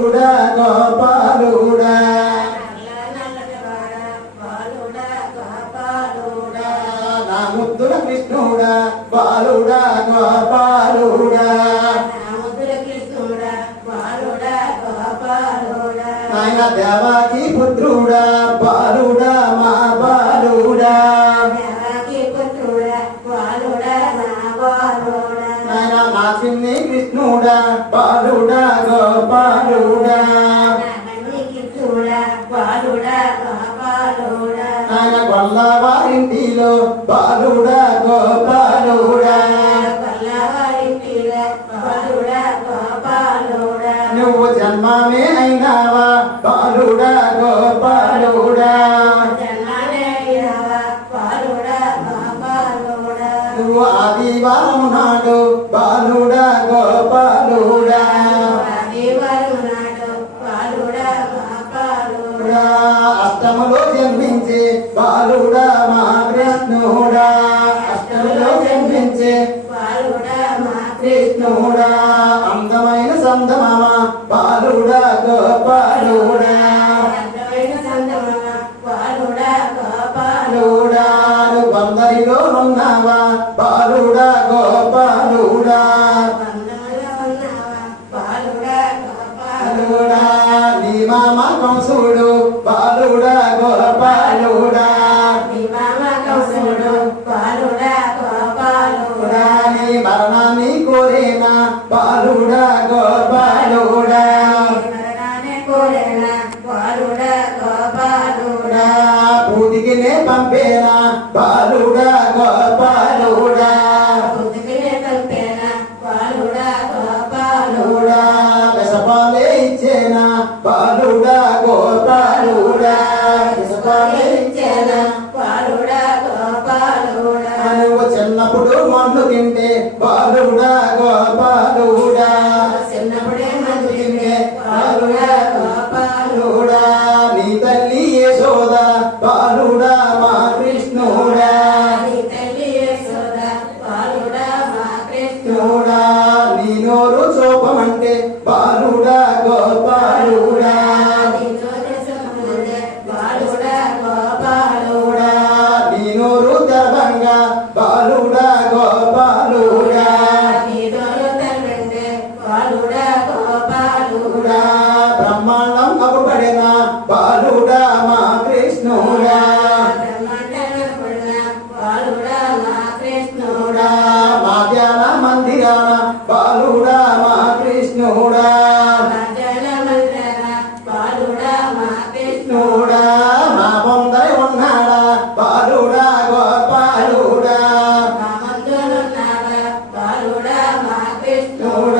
బాలుడా గోపాలుడా నా ముద్దుల కృష్ణుడా బాలుడా గోపాలుడా నాయన దేవాకి పుత్రుడా బాలుడా మా బాలుడా. నాయన చిన్ని కృష్ణుడా నాయన గొల్లవారింటిలో బాలుడా. గోపాలుడా నువ్వు జన్మమే అయినావా బాలుడా గోపాలుడా నువ్వు ఆదివారం నాడు బాలుడా గోపాలుడా ఉన్నావా బాలుడా గోపాలుడా. బాలుడా నీ మామ కంసుడు బాలుడా గోపాలుడా. నీ మరణాన్ని కోరేనా? బాలుడా గోపాలుడా. పూతికినే పంపేనా బాలుడా గోపాలుడా. బాలుడా విషపాలే ఇచ్చేనా బాలుడా గోపాలుడా. విషపాలే ఇచ్చేనా నువ్వు చిన్నప్పుడు మన్ను తింటే బాలుడా బ్రహ్మాండం అగుపడిన బాలుడా మా కృష్ణుడా కృష్ణుడా మా మందిరాన బాలుడా మా కృష్ణుడా కృష్ణుడా మా పొందర ఉన్నాడా బాలుడా గోపాలుడా కృష్ణుడా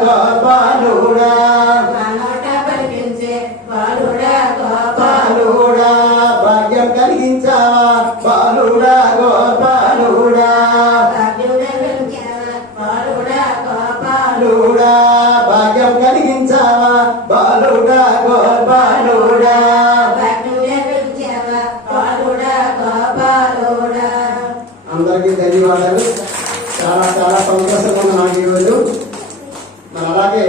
బాలుడా గోపాలుడా. బాలుడా భాగ్యం కలిగించావా బాలుడా గోపాలుడా. బాలుడా భాగ్యం కలిగించావా బాలుడా గోపాలుడా. అందరికీ ధన్యవాదాలు. చాలా చాలా సంతోషంగా నాకు ఈరోజు. అలాగే